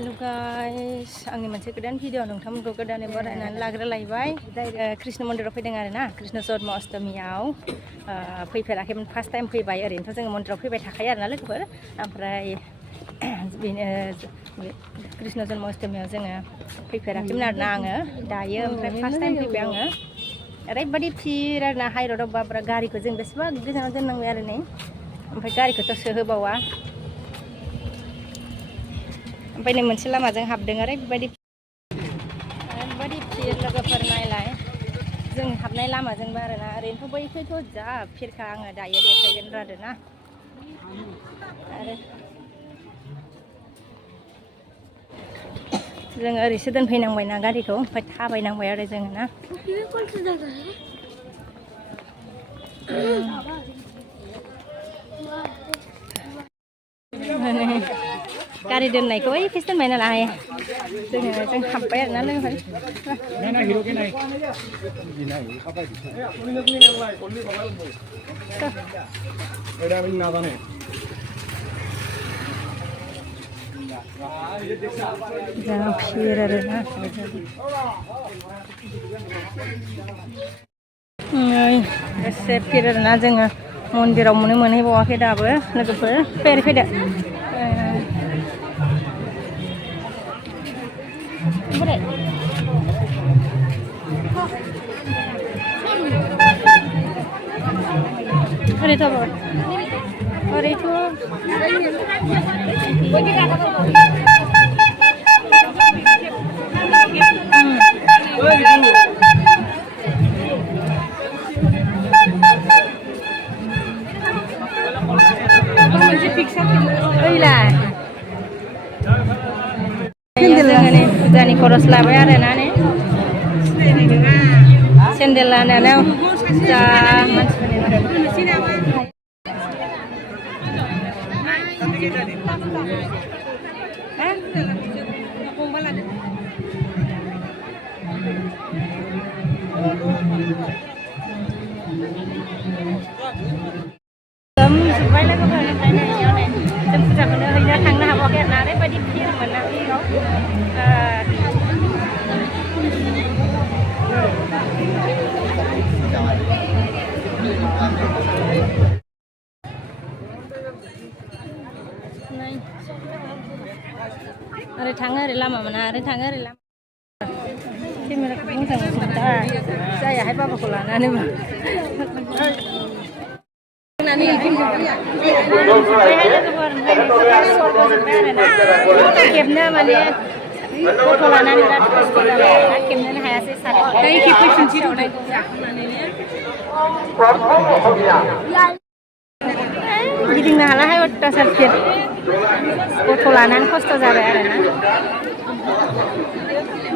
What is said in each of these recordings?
hello guys आंनि मोनसे गोदान भिडिअ नोंथांमोनखौ गोदानै बरायनानै लाग्रोलायबाय कृष्ण मन्दिराव फैदों आरो ना कृष्ण जन्म अष्टमीयाव फैफेराखैमोन फार्स्ट टाइम फैबाय ओरैनोथ' जोङो मन्दिराव फैबाय थाखायो आरो ना लोगोफोर ओमफ्राय बेनो कृष्ण जन्म अष्टमीयाव जोङो फैफेराखैमोन आरो ना आङो दायो ओमफ्राय फार्स्ट टाइम फैबाय आङो ओरैबायदि भिर आरो ना हाइरडआव बाब्रा गारिखौ जों बेसेबा गोजानाव दोननांबाय आरो नै ओमफ्राय गारिखौथ' सोहोबावा ओमफ्राय नै मोनसे लामाजों हाबदों ओरैबायदि भिर लोगोफोर नायलाय जों हाबनाय लामाजोंबो आरो ना ओरैनोथ' बैखैथ' जा भिरखा आङो दायो देखायगोन आरो ना आरो जोङो ओरैसो दोनफैनांबायना गारिखौ ओमफ्राय थाबायनांबाय आरो जोङो ना गारि दोननायखौ ओइ फेस दोनबाय नालाय जों हाब्बाय आरो ना लोगोफोर जा भिर आरो ना एसे भिर आरो ना जोङो मन्दिराव मोनहैबावाखै दाबो लोगोफोर फैदो फुजानि खरस लाबाय आरो ना सेन्देल लानायाव जा जोबबाय लोगोफोर ओमफ्राय नै इयाव नै जों फुजाखौनो हैनो थांनो हाबावाखै आरो ना ओरैबायदि भिरमोन ना बेयाव ओरै थाङो ओरै लामा मोना ओरै थाङो ओरै लामा केमेराखौ मोजां मोनदा जायाहाय बाबाखौ लानानैबो खेबनो माने गथ' लानानै बिराद खस्थ' जाबाय खेबनोनो हायासै गिदिंनो हालाहाय अत्याचार भिर गथ' लानानै खस्थ' जाबाय आरो ना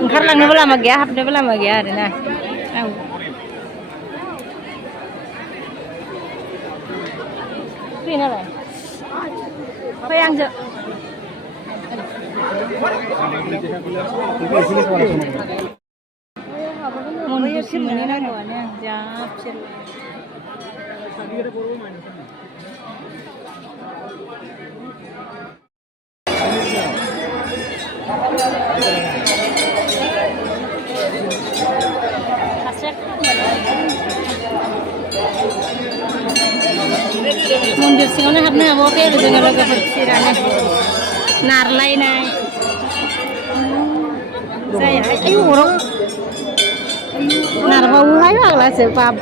ओंखारलांनोबो लामा गैया हाबनोबो लामा गैया आरो ना फैनालाय फै आंजों मन्दिरसिम मोनहैनांगौआनो जा भिर मन्दिर सिङावनो हाबनो हाबावाखै आरो जोङो लोगोफोर भिरानो नारलायनाय जायाहाय आयु अराव नारबावोहाय फाग्लासो बाब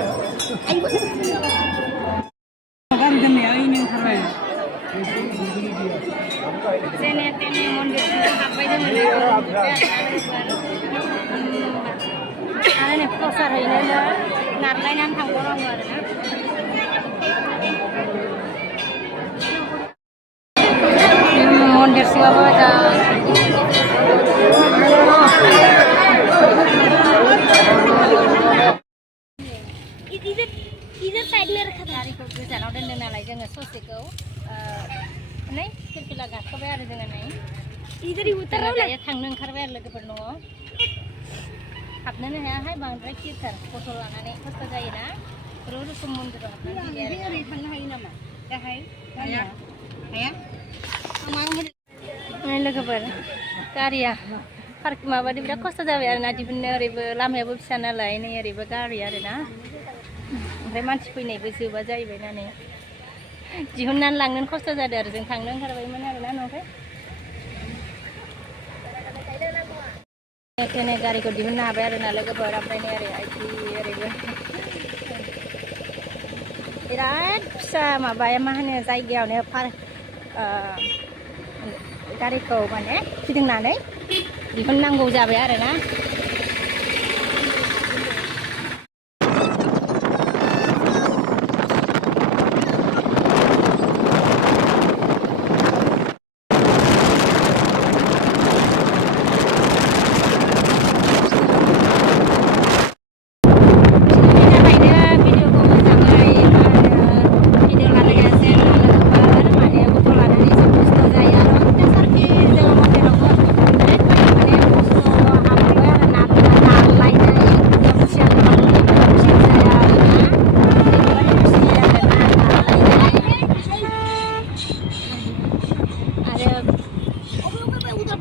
जेने तेने मन्दिर सिङाव हाबबाय जोङो आरो नै प्रसाद हैनोनो नारलायनानै थांबावनांगौ आरो ना मन्दिर सिङावबो जा गारिखौ गोजानाव दोनदों नालाय जोङो ससेखौ नै फिरफिला गाखोबाय आरो जोङो नै दायो थांनो ओंखारबाय आरो लोगोफोर न'आव हाबनोनो हायाहाय बांद्राय भिरथार गथ' लानानै खस्थ' जायोना रुसुम मन्दिराव हाबनानै थांनो हायो नामा गाहाय हाया लोगोफोर गारिया पार्क माबादि बिराद खस्थ' जाबाय आरोना दिहुननो ओरैबो लामायाबो फिसा नालाय नै ओरैबो गारि आरोना ओमफ्राय मानसि फैनायबो जोबा जाहैबाय ना नै दिहुननानै लांनो खस्थ' जादों आरो जों थांनो ओंखारबायमोन आरोना न'निफ्राय दिनै गारिखौ दिहुननो हाबाय आरोना लोगोफोर ओमफ्राय नै ओरै आइथि ओरैबो बिराद फिसा माबाया मा होनो जायगायावनो पार्क गारिखौ माने फिदिंनानै दिहुननांगौ जाबाय आरोना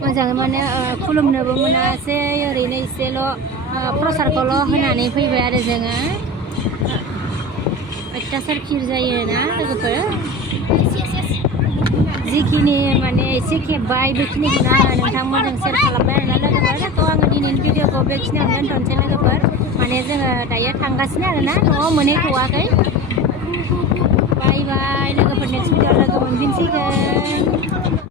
मोजाङै माने खुलुमनोबो मोनासै ओरैनो एसेल' प्रसादखौल' होनानै फैबाय आरो जोङो अयथासार भिर जायोना लोगोफोर जिखिनि माने एसे खेब्बाय बेखिनिखौनो आङो नोंथांमोनजों शेयार खालामबाय आरोना लोगोफोर थ' आङो दिनैनि भिडिअखौ बेखिनियावनो दोनथ'नोसै लोगोफोर माने जोङो दायो थांगासिनो आरोना न'आव मोनहैथ'वाखै बाय बाय लोगोफोर नेक्स्ट भिडिअ लोगो मोनफिनसिगोन